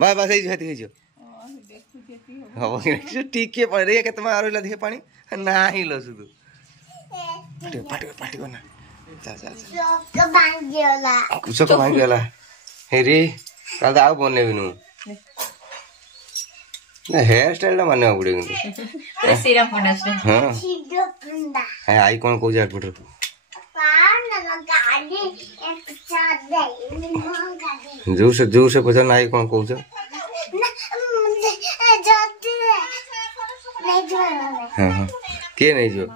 bye bye सही जो हम टिके पड़े के तुम आरो देखे पानी ना ही लो सुदु पाटी करना चल चल कुछ को भांगी वाला हे रे काल आउ बने बिनु ना हेयर स्टाइल ला माने पड़े किंतु अरे सीरा फंडा से हां आई कोन को जाट पटो जो से पछन आई कोन कहू छ हां के नहीं जो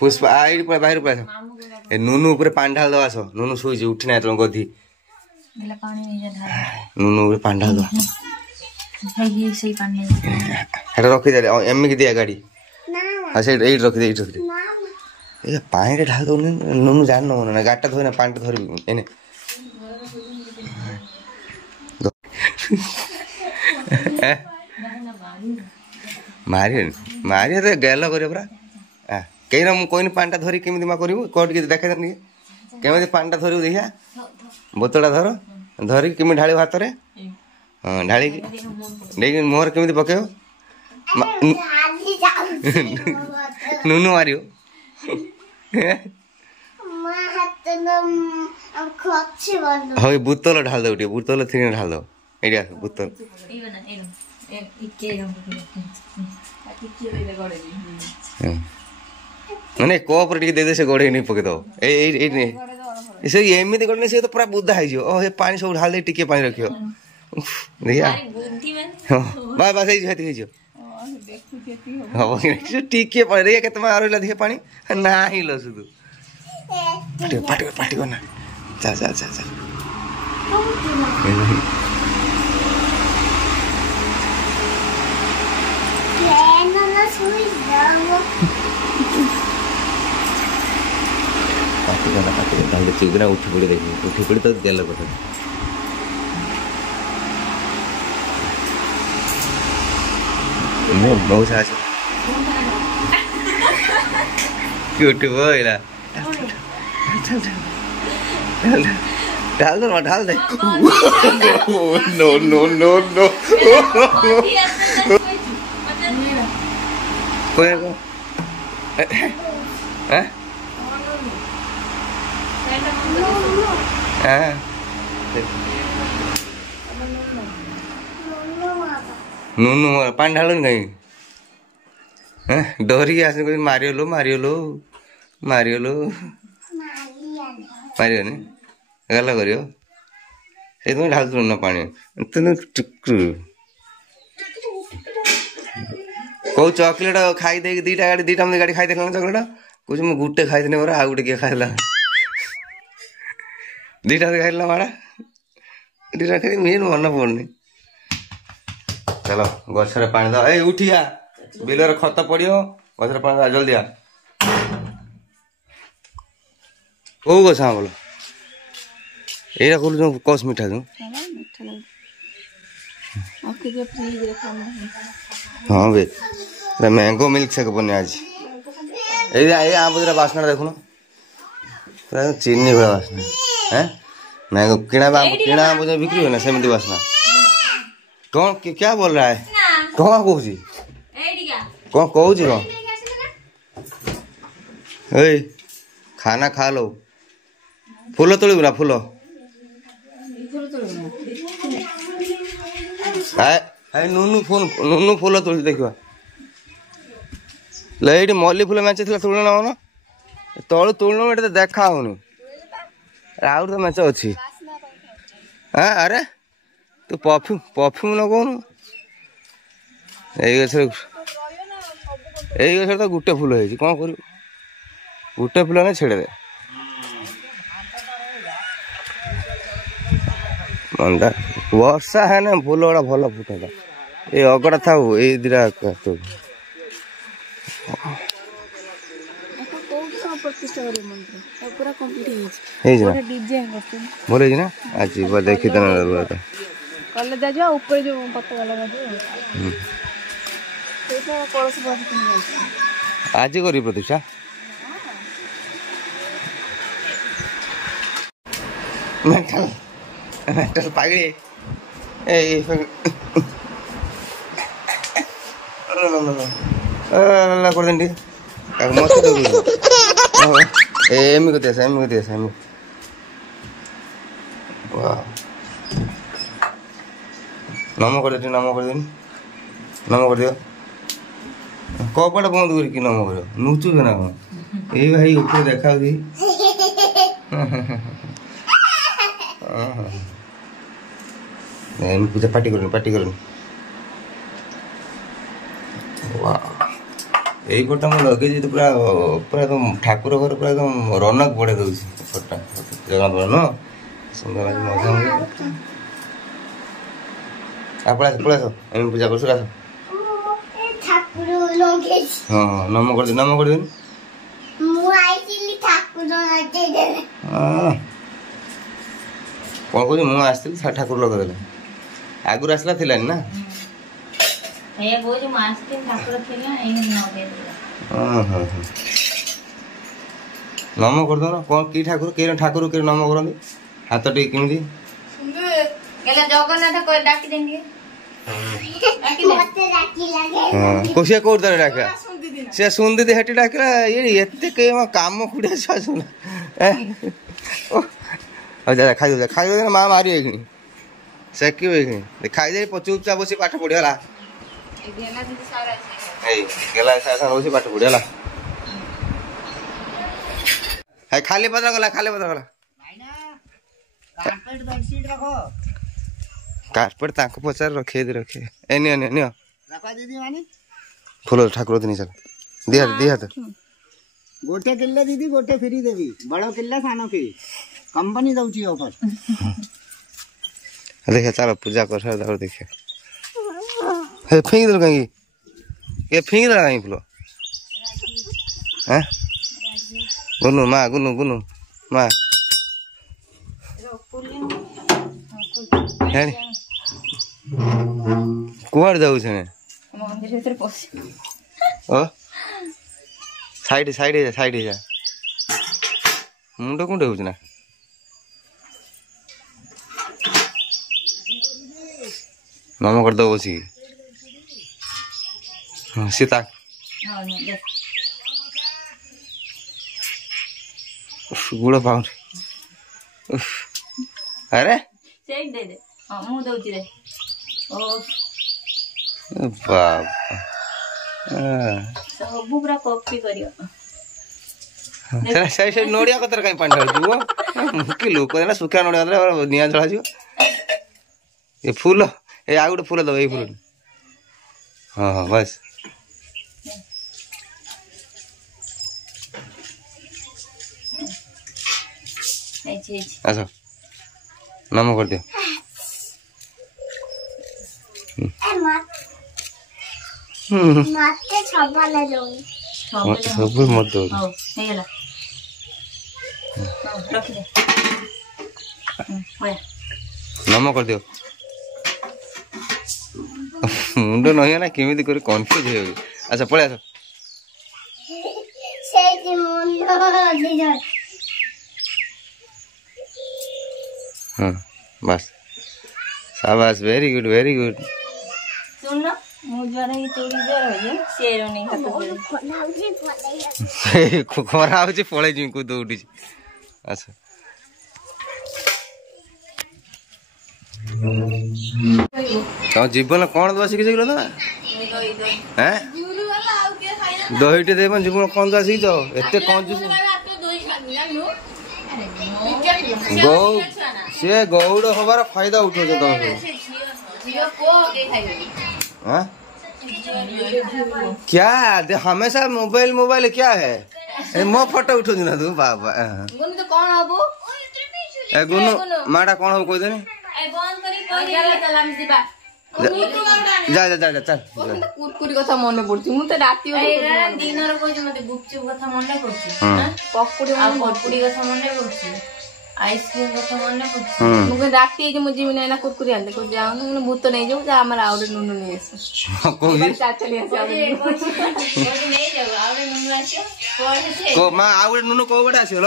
पुष्पा आई बाहर ए नुनु ऊपर पानी ढाल दवा सो नुनु सोई जे उठना त गधी गला पानी नहीं ढाल नुनु ऊपर पानी ढाल दो है ये सही पानी हेटा रखि दे एम्मी के दिया गाड़ी हां से एट रखि दे ए पानी रे ढाल दो नुनु जान न ना गाटा धोना पानी धर एने मारी तो गैल कर कहीं ना कोई पानी धरी केमी मा कर देखा जानी केमी पानी धर देखिया बोतला धर धरिक केमी ढाल हाथ में हाँ ढाल मुहर केमी पकेब नुनु मारियो हाँ बोतल ढाल दो बोतल थी ढाल दो ये बोतल मैंने कप दे से गड़े नहीं पके दो से एमती गड़े से तो पूरा बुद्धा है पानी सब ढाल दे टिके पानी रखियो देखिया बाय बाय सही हम टिके पड़े के तुम आरो देखे पानी ना ही लो सुदु पाटी करना चल चल चल चल पाटी चुगरा उठी पड़े देखिए उठी पड़े तो तेल पता बहुत सारा क्यूट बोला ढाल दे नो नो नो नो कोई को नुनु पानी ढाल कहीं डरी आस मारियो लो मारियोनी गल कर ढाल दू ना पानी कौ चॉकलेट खाई दे दीटा गाड़ी खाई देख चॉकलेट कौन मुझे गुटे खाई बरा आ गए किए खाइला दीटा खाइला माड़ा दीटा खाई मेन मन पड़नी चलो गछरे पानी दो ए उठिया बिलर खत पड़ियो गछरे पानी दो जल्दी आ ओ गछा बोलो एरा कोल जो कस मिठा जो आपके जो फ्रिज रखा है हां बे मैंगो मिल्क शेक बने आज ए आम जरा बासना देखो ना चीनी भला बासना हैं मैंगो किणा आम बिक्री हो ना सेमती बासना कौन क्या बोल रहा है कौन कहूँ कौन कहूँ खाना खा लो फूल तोड़ ना फूल नुनु फूल तोड़ देखा ये मल्ली फूल मैचे थी तोड़ ना तलु तोड़न ये देखा होनी आउ तो मैच अच्छी हाँ अरे तू परफ्यूम न कौन यही गछर तो गुटे फूल है कौन कर गुटे फूल नहीं छेड़े दे मंदा वर्षा है ना फूल गुड़ा भल फुटा ये अगड़ा था ये दिरा तो बोले ना आज देखी कॉलेज जा ऊपर जो पत्ता लगा जो कलश आज करी प्रतिष्ठा मेंटल पागड़ी ए ला कर देंगे मस्त तो एमी को दिया वाह नम कर दे नम कर दियो कपड़ा बंद कर नम कर नुचुबे ना कौन ये भाई ऊपर देखा पूजा पार्टी कर यहीपटा मैं लगे पूरा पूरा एकदम ठाकुर घर पूरा एकदम रौनक बढ़े दूसरी जगन्नाथ न सुंदर मजा पड़ा एम पूजा कर हाँ नम कर दे कौन कह मुझे ठाकुर लगे आगुरी आसला ना नम कर दो कौन कि ठाकुर ठाकुर के नम कर हाथ टे केमी जगन्नाथ सी कौन डाक सी सुन दीदी हेटी डाकला ये कम खुड़ा सुना खाई दे माँ मार सेकी खाई दे चुपचाप बस पाठ पढ़ीगला पाठ पढ़ीगला खाली पत्र गला कार्पेट पचार रखे फूल ठाकुर दिन चल दिया तो गोटे किले दीदी गोटे फ्री देवी बड़ किले सान के कंपनी दउची ऑफर देखे चलो पूजा कर देखे हे फेंक दल कहीं ये फेंक दल कहीं फूल हैं गुनु माँ कुआर जाऊ छे मंदिर भीतर पसी ओ साइड जा मुंड कुंडे होछ ना नम कर दो बसी सीता गुड़ पाउंड अरे सेक दे हां मु दउची रे ओ बाबा सब पूरा कॉपी करियो से नोडिया कतर कहीं पानी ढालू कि लोक ना सुखा नोडिया निया जला ये फूल ये आ गोटे फूल दब ये फूल हाँ हाँ बस अच्छा नम कर दियो सब मत दो नम कर दियो मुंड नहीं ना केमी कर कन्फ्यूज हो अच्छा पड़े आस हाँ बस शाबाश वेरी गुड सुन ना मु ज्वर ही चोरी ज्वर हो जे शेर नहीं खाता खरा हो पड़े जी को दौड़ी अच्छा तो जीवन कौन दवा शिखी ना दहीटे दे जीवन कौन दवा शिख एत कौन सी गौड़ हबार फायदा उठो तुम क्या हमेशा मोबाइल क्या है मो फोटो उठो ना तू बाबा गुनु माटा कौन हम कह देनी जा चल कुरकुरी कथा मन पड़छ मु तो राती दिन रो कोइ मते गुपचुप कथा मन पड़छ पकुड़ी कथा मन पड़छ आइसक्रीम कथा मन पड़छ मु राती जे मु जीवन ना कुरकुरी आले को जाऊ न भूत नहीं जाऊ जा हमर आउरे नुनु नहीं आस को भी चली आसे नहीं जाऊ आउरे नुनु आसे को मां आउरे नुनु को बडा आसियो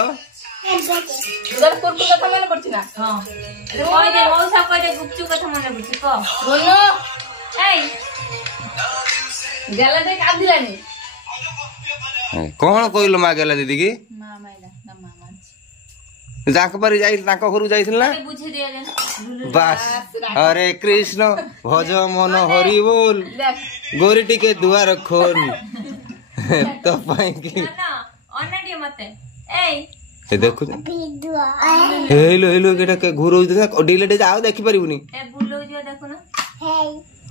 उधर कुरकुर कथा मन पड़छि ना हां कोइ दे मौसा कोइ दे गुपचुप कथा मन पड़छि क बोलो एई गेला दे कादिलानी कौन कहलो माँ गेला दीदी की माँ माइला ना मामा जाक पर जाई ताको घरु जाइथिल ना बुझे दिया जे बस हरे कृष्ण भज मन हरि बोल गोरी टिके दुआर खोल तो पाई की ना अनडी मते एई ए देखु हेलो हेलो केटा के घुरो दे डिलेट जाओ देखि परिबुनी ए बुलो जो देखो ना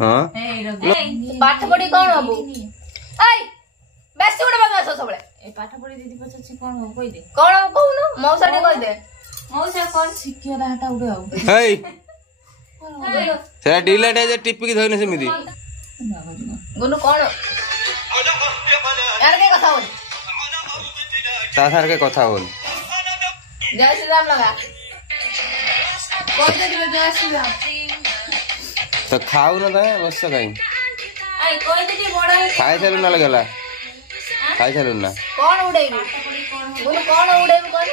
हां ए पाठ पढ़ी कोन हबो एई बेसी उडे बगास सबले ए पाठ पढ़ी दीदी पछछि कोन हो कोइ दे कोन कहू न मौसा दे कहि दे मौसा कोन शिखिया दाटा उडे आउ हेई से डिलेट जे टिपी की धइने सेमिदी गुनु कोन यार के कथा हो ता सार के कथा बोल जय श्री राम लगा कोइ दे जय श्री राम तो खाऊ ना दे बस काई आई कोइ दे बड़ा खाइ चलु ना लगला खाइ चलु ना कोन उडेबी गुनु कोन उडेबी कोन